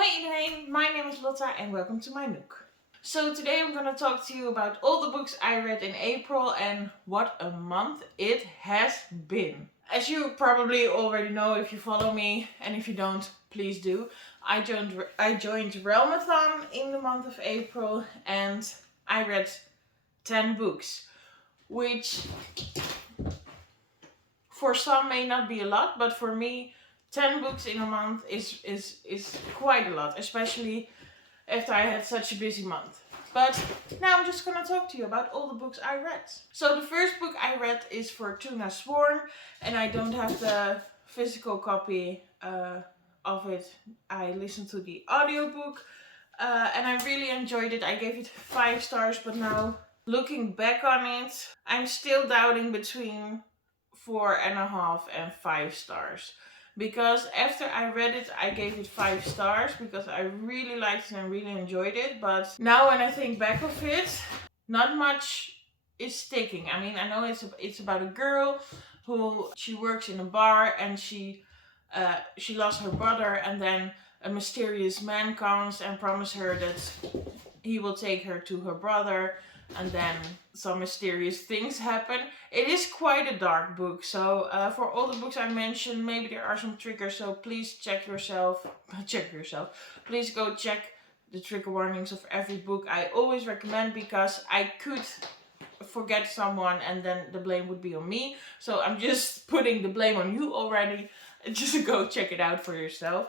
Hi iedereen, my name is Lotta and welcome to my Nook. So today I'm gonna talk to you about all the books I read in April and what a month it has been. As you probably already know if you follow me, and if you don't, please do. I joined RealmAthon in the month of April and I read 10 books, which for some may not be a lot, but for me 10 books in a month is quite a lot, especially after I had such a busy month. But now I'm just gonna talk to you about all the books I read. So the first book I read is Fortuna Sworn, and I don't have the physical copy of it. I listened to the audiobook and I really enjoyed it. I gave it 5 stars, but now looking back on it, I'm still doubting between 4.5 and 5 stars. Because after I read it, I gave it 5 stars because I really liked it and really enjoyed it. But now when I think back of it, not much is sticking. I mean, I know it's about a girl who she works in a bar and she lost her brother, and then a mysterious man comes and promises her that he will take her to her brother, and then some mysterious things happen. It is quite a dark book, so for all the books I mentioned, maybe there are some triggers, so please check yourself. Please go check the trigger warnings of every book. I always recommend, because I could forget someone and then the blame would be on me. So I'm just putting the blame on you already. Just go check it out for yourself.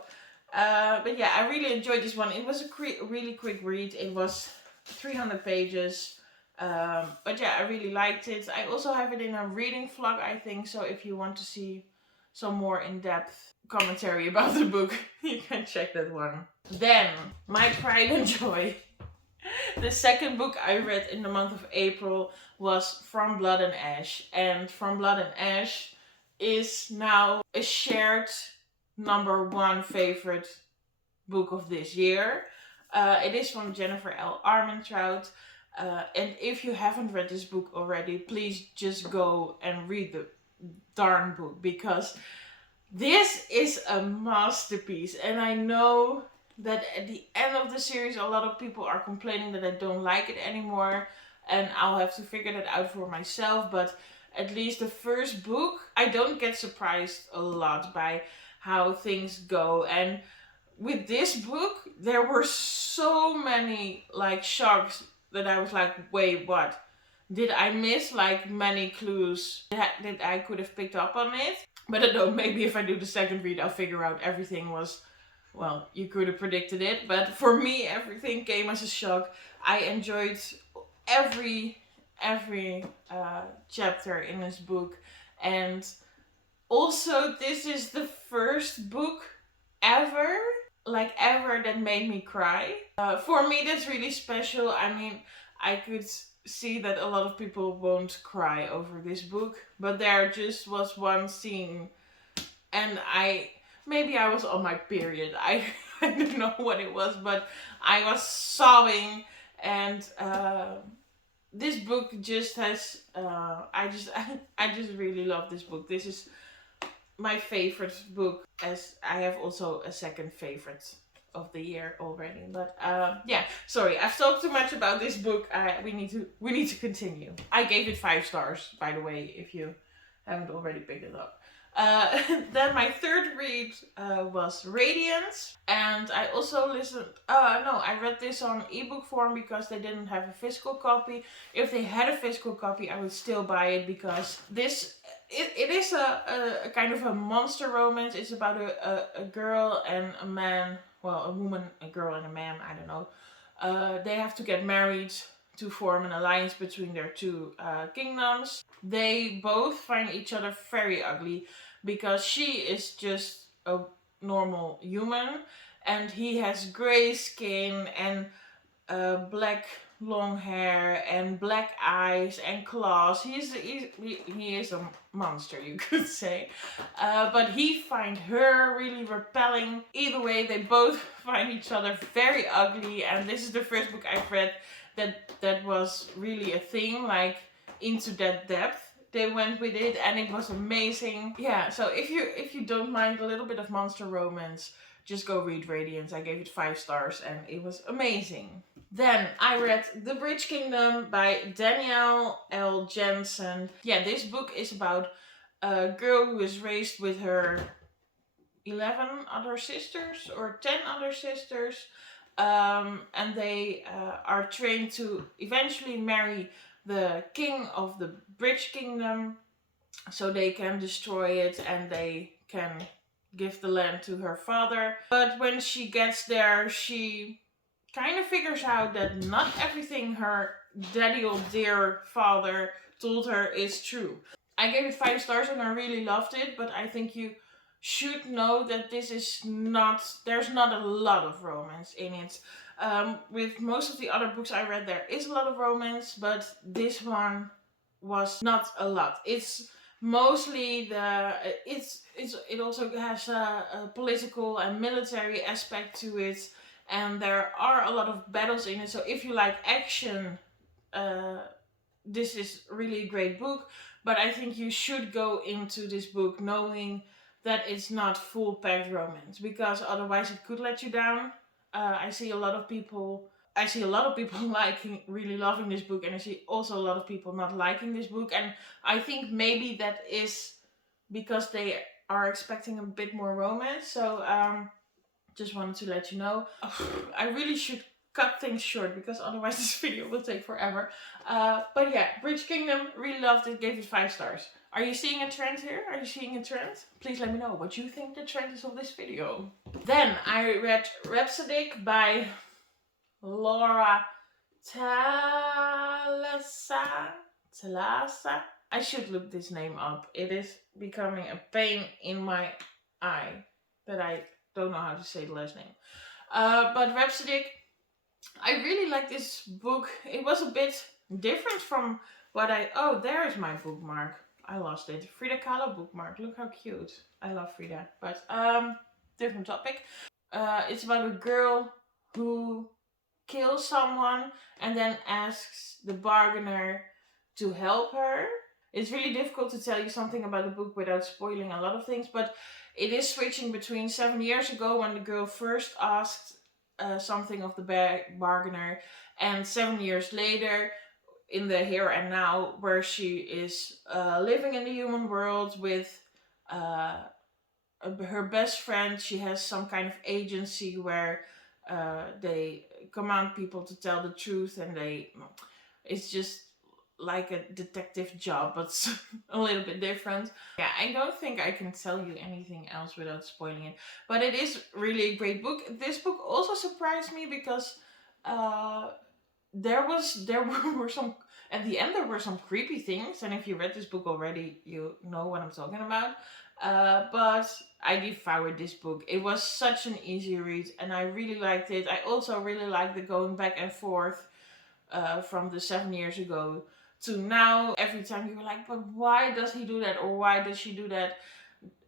But yeah, I really enjoyed this one. It was a really quick read. It was 300 pages. But yeah, I really liked it. I also have it in a reading vlog, I think. So if you want to see some more in-depth commentary about the book, you can check that one. Then, my pride and joy. The second book I read in the month of April was From Blood and Ash. And From Blood and Ash is now a shared #1 favorite book of this year. It is from Jennifer L. Armentrout. And if you haven't read this book already, please just go and read the darn book, because this is a masterpiece. And I know that at the end of the series a lot of people are complaining that I don't like it anymore, and I'll have to figure that out for myself. But at least the first book, I don't get surprised a lot by how things go. And with this book, there were so many like shocks that I was like, wait, what? Did I miss like many clues that I could have picked up on it? But I don't know, maybe if I do the second read, I'll figure out everything was, well, you could have predicted it. But for me, everything came as a shock. I enjoyed every chapter in this book. And also, this is the first book ever that made me cry. For me, that's really special. I mean, I could see that a lot of people won't cry over this book, but there just was one scene, and maybe I was on my period. I don't know what it was, but I was sobbing, and this book just has. I just really love this book. This is my favorite book, as I have also a second favorite of the year already. But yeah, sorry, I've talked too much about this book. We need to continue. I gave it 5 stars, by the way, if you haven't already picked it up. Then my third read was Radiance, and I also listened. I read this on ebook form because they didn't have a physical copy. If they had a physical copy, I would still buy it, because it is a kind of a monster romance. It's about a girl and a man. Well, a woman, a girl, and a man. I don't know. They have to get married to form an alliance between their two kingdoms. They both find each other very ugly, because she is just a normal human and he has gray skin and black long hair and black eyes and claws. He is a monster, you could say. But he finds her really repelling. Either way, they both find each other very ugly, and this is the first book I've read that was really a thing, like into that depth they went with it, and it was amazing. Yeah, so if you don't mind a little bit of monster romance, just go read Radiance. I gave it 5 stars and it was amazing. Then I read The Bridge Kingdom by Danielle L. Jensen. Yeah, this book is about a girl who is raised with her 11 other sisters or 10 other sisters. And they are trained to eventually marry the king of the Bridge Kingdom so they can destroy it and they can give the land to her father. But when she gets there, she kind of figures out that not everything her daddy or dear father told her is true. I gave it 5 stars and I really loved it, but I think you should know that this is not, there's not a lot of romance in it. With most of the other books I read, there is a lot of romance, but this one was not a lot. It's mostly it also has a political and military aspect to it, and there are a lot of battles in it. So if you like action, this is really a great book. But I think you should go into this book knowing that it's not full packed romance, because otherwise it could let you down. I see a lot of people really loving this book, and I see also a lot of people not liking this book. And I think maybe that is because they are expecting a bit more romance. So just wanted to let you know. I really should cut things short because otherwise this video will take forever. But yeah, Bridge Kingdom, really loved it, gave it 5 stars. Are you seeing a trend here? Are you seeing a trend? Please let me know what you think the trend is of this video. Then I read Rapsodic by Laura Talasa. I should look this name up. It is becoming a pain in my eye that I don't know how to say the last name. But Rapsodic, I really like this book. It was a bit different from what oh, there is my bookmark. I lost it. Frida Kahlo bookmark. Look how cute. I love Frida. But different topic. It's about a girl who kills someone and then asks the bargainer to help her. It's really difficult to tell you something about the book without spoiling a lot of things, but it is switching between 7 years ago when the girl first asked something of the bargainer, and 7 years later in the here and now, where she is living in the human world with her best friend. She has some kind of agency where they command people to tell the truth, and it's just like a detective job, but a little bit different. Yeah, I don't think I can tell you anything else without spoiling it, but it is really a great book. This book also surprised me because there were some, at the end there were some creepy things, and if you read this book already, you know what I'm talking about. But I devoured this book. It was such an easy read and I really liked it. I also really liked the going back and forth from the 7 years ago to now. Every time you were like, but why does he do that, or why does she do that?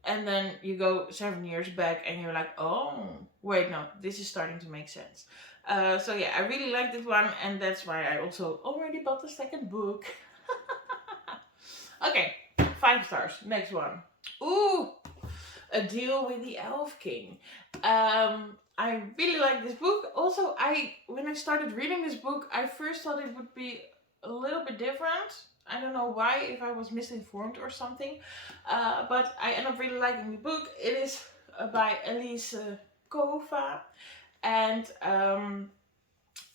And then you go 7 years back and you're like, oh, wait, no, this is starting to make sense. So yeah, I really liked this one, and that's why I also already bought the second book. Okay, 5 stars. Next one. Ooh, A Deal with the Elf King. I really like this book. Also, when I started reading this book, I first thought it would be a little bit different. I don't know why, if I was misinformed or something. But I end up really liking the book. It is by Elise Kova. And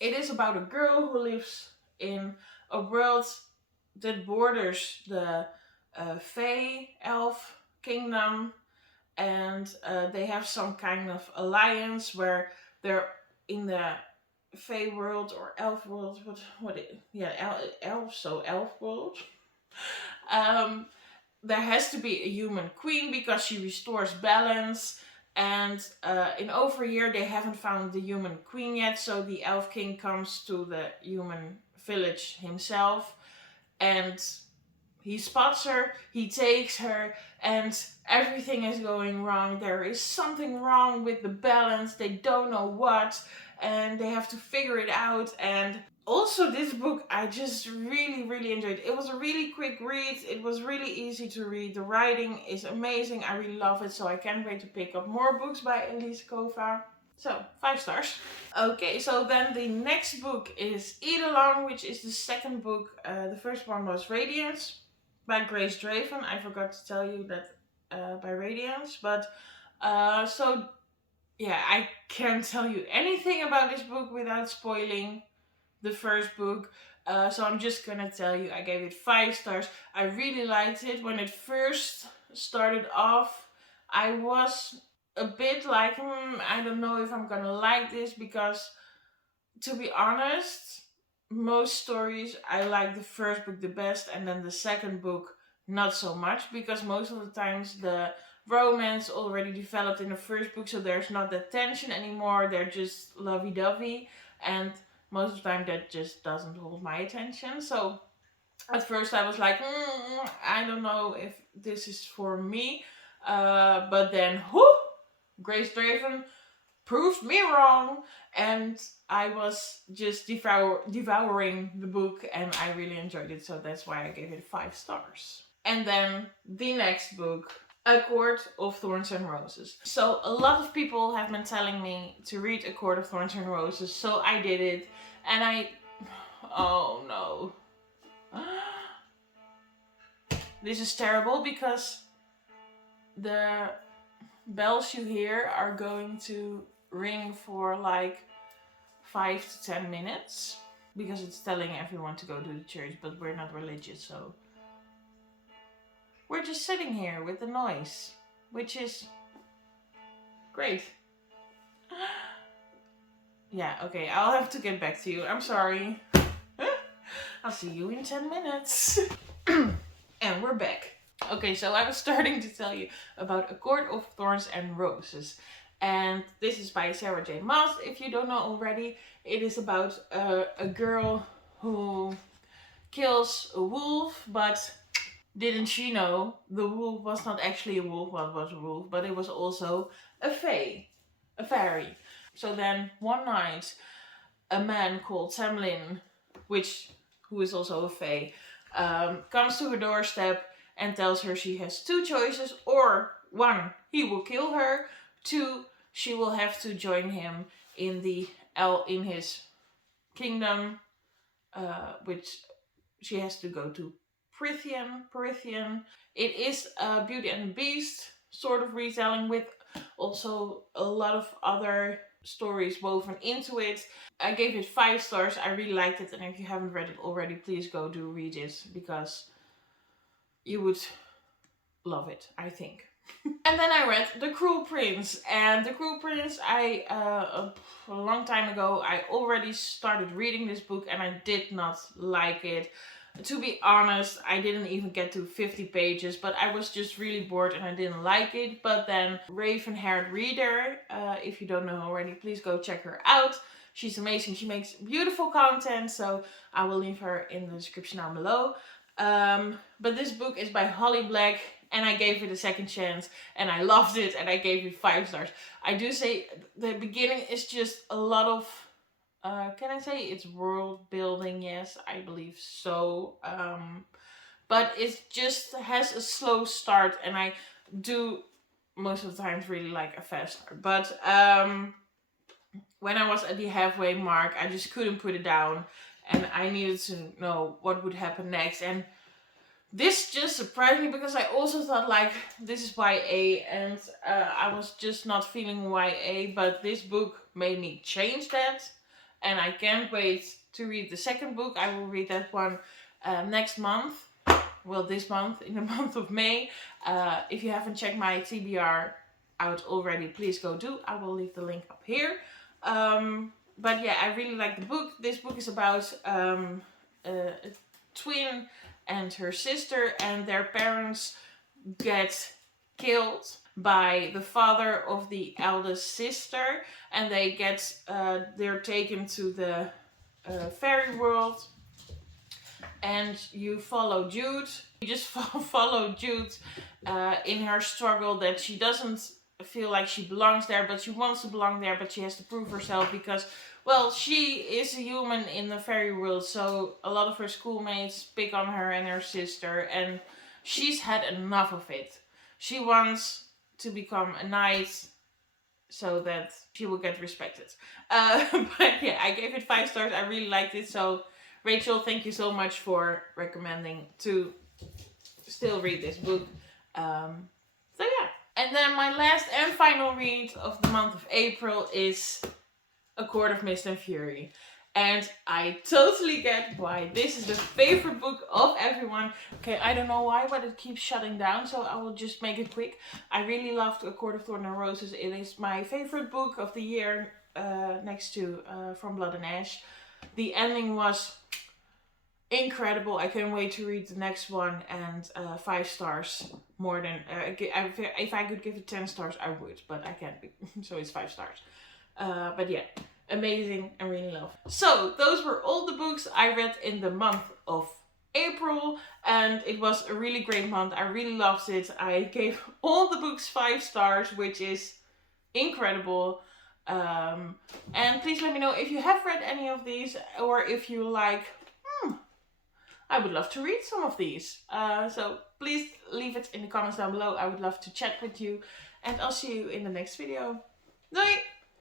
it is about a girl who lives in a world that borders the Fae Elf Kingdom. And they have some kind of alliance where they're in the Fae world or Elf world. Elf world. There has to be a human queen because she restores balance. And in over a year they haven't found the human queen yet. So the Elf King comes to the human village himself. And he spots her, he takes her, and everything is going wrong. There is something wrong with the balance. They don't know what, and they have to figure it out. And Also, this book I just really enjoyed. It was a really quick read. It was really easy to read. The writing is amazing. I really love it. So I can't wait to pick up more books by Elise Kova. So 5 stars. Okay, so then the next book is Eidolon, which is the second book. The first one was Radiance by Grace Draven. I forgot to tell you that by Radiance. But so yeah, I can't tell you anything about this book without spoiling the first book. So I'm just gonna tell you, I gave it 5 stars. I really liked it. When it first started off, I was a bit like, I don't know if I'm gonna like this, because to be honest, most stories I like the first book the best, and then the second book not so much, because most of the times the romance already developed in the first book, so there's not that tension anymore. They're just lovey-dovey, and most of the time that just doesn't hold my attention. So at first I was like, I don't know if this is for me. But then, Grace Draven proved me wrong, and I was just devouring the book, and I really enjoyed it. So that's why I gave it 5 stars. And then the next book, A Court of Thorns and Roses. So a lot of people have been telling me to read A Court of Thorns and Roses, so I did it, and oh no. This is terrible, because the bells you hear are going to ring for like 5 to 10 minutes, because it's telling everyone to go to the church, but we're not religious, so we're just sitting here with the noise, which is great. Yeah, okay, I'll have to get back to you. I'm sorry. I'll see you in 10 minutes. And we're back. Okay, so I was starting to tell you about A Court of Thorns and Roses. And this is by Sarah J. Maas. If you don't know already, it is about a girl who kills a wolf, but didn't she know the wolf was not actually a wolf? Well, it was a wolf, but it was also a fairy. So then one night, a man called Tamlin, who is also a fae, comes to her doorstep and tells her she has 2 choices. Or 1, he will kill her. 2, she will have to join him in his kingdom, which she has to go to Prythian. It is a Beauty and the Beast sort of retelling, with also a lot of other stories woven into it. I gave it 5 stars. I really liked it, and if you haven't read it already, please go do read it, because you would love it, I think. And then I read The Cruel Prince. And The Cruel Prince, a long time ago, I already started reading this book, and I did not like it. To be honest, I didn't even get to 50 pages, but I was just really bored and I didn't like it. But then Raven-haired Reader, if you don't know already, please go check her out. She's amazing. She makes beautiful content, so I will leave her in the description down below. But this book is by Holly Black, and I gave it a second chance, and I loved it, and I gave it 5 stars. I do say the beginning is just a lot of, can I say it's world building? Yes, I believe so. But it just has a slow start, and I do most of the times really like a fast start. But when I was at the halfway mark, I just couldn't put it down, and I needed to know what would happen next. And this just surprised me, because I also thought like this is YA, and I was just not feeling YA, but this book made me change that, and I can't wait to read the second book. I will read that one next month. Well, this month, in the month of May. If you haven't checked my TBR out already, please go do. I will leave the link up here. But yeah, I really like the book. This book is about a twin and her sister, and their parents get killed by the father of the eldest sister, and they're taken to the fairy world. And you follow Jude. You just follow Jude in her struggle that she doesn't feel like she belongs there, but she wants to belong there, but she has to prove herself because, well, she is a human in the fairy world, so a lot of her schoolmates pick on her and her sister, and she's had enough of it. She wants to become a knight so that she will get respected. But yeah, I gave it 5 stars. I really liked it. So Rachel, thank you so much for recommending to still read this book. So yeah. And then my last and final read of the month of April is A Court of Mist and Fury. And I totally get why this is the favorite book of everyone. Okay, I don't know why, but it keeps shutting down, so I will just make it quick. I really loved A Court of Thorns and Roses. It is my favorite book of the year, next to From Blood and Ash. The ending was incredible. I can't wait to read the next one, and 5 stars more than if I could give it 10 stars I would, but I can't be, so it's 5 stars. But yeah, amazing and really love. So those were all the books I read in the month of April, and it was a really great month. I really loved it. I gave all the books 5 stars, which is incredible. And please let me know if you have read any of these, or if you like, I would love to read some of these. So please leave it in the comments down below. I would love to chat with you. And I'll see you in the next video. Doei!